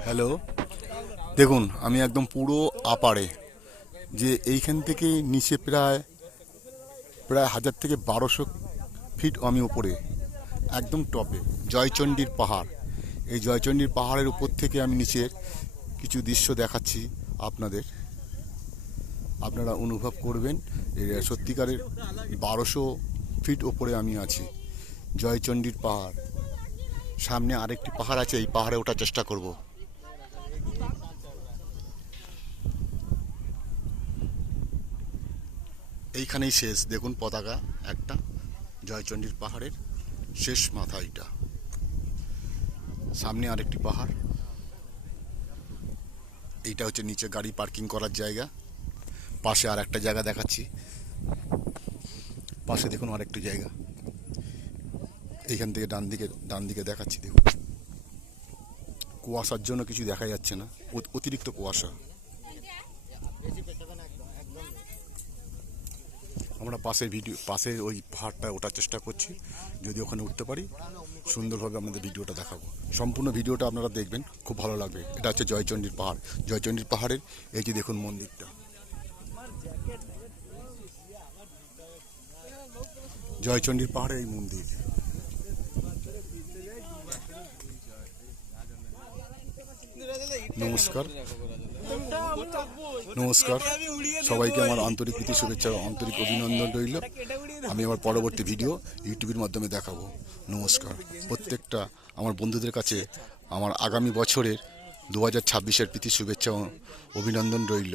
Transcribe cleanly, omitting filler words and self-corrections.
Hello, দেখুন আমি একদম পুরো আপারে, যে এইখান থেকে নিচে প্রায় প্রায় 1000 থেকে 1200 ফিট আমি উপরে, একদম টপে জয়চণ্ডীর পাহাড়। এই জয়চণ্ডীর পাহাড়ের উপর থেকে আমি নিচের কিছু দৃশ্য দেখাচ্ছি আপনাদের, আপনারা অনুভব করবেন। সত্যিকারের 1200 ফিট ওপরে আমি আছি, জয়চণ্ডীর পাহাড়। সামনে আরেকটি পাহাড় আছে, এই পাহাড়ে ওঠার চেষ্টা করব। এইখানেই শেষ, দেখুন পতাকা একটা, জয়চণ্ডীর পাহাড়ের শেষ মাথা এটা। সামনে আরেকটি পাহাড়, এইটা হচ্ছে নিচে গাড়ি পার্কিং করার জায়গা। পাশে আর একটা জায়গা দেখাচ্ছি, পাশে দেখুন আরেকটি জায়গা। এইখান থেকে ডান দিকে দেখাচ্ছি, দেখুন কুয়াশার জন্য কিছু দেখা যাচ্ছে না, অতিরিক্ত কুয়াশা। আমরা পাশের ওই পাহাড়টায় ওঠার চেষ্টা করছি, যদি ওখানে উঠতে পারি সুন্দরভাবে আপনাদের ভিডিওটা দেখাবো। সম্পূর্ণ ভিডিওটা আপনারা দেখবেন, খুব ভালো লাগবে। এটা হচ্ছে জয়চণ্ডীর পাহাড়। জয়চণ্ডীর পাহাড়ের এই যে দেখুন মন্দিরটা, জয়চণ্ডীর পাহাড়ে এই মন্দির। নমস্কার, নমস্কার সবাইকে আমার আন্তরিক প্রীতি শুভেচ্ছা, আন্তরিক অভিনন্দন রইল। আমি আমার পরবর্তী ভিডিও ইউটিউবের মাধ্যমে দেখাবো। নমস্কার প্রত্যেকটা আমার বন্ধুদের কাছে আমার আগামী বছরের 2026-এর প্রীতি শুভেচ্ছা ও অভিনন্দন রইল।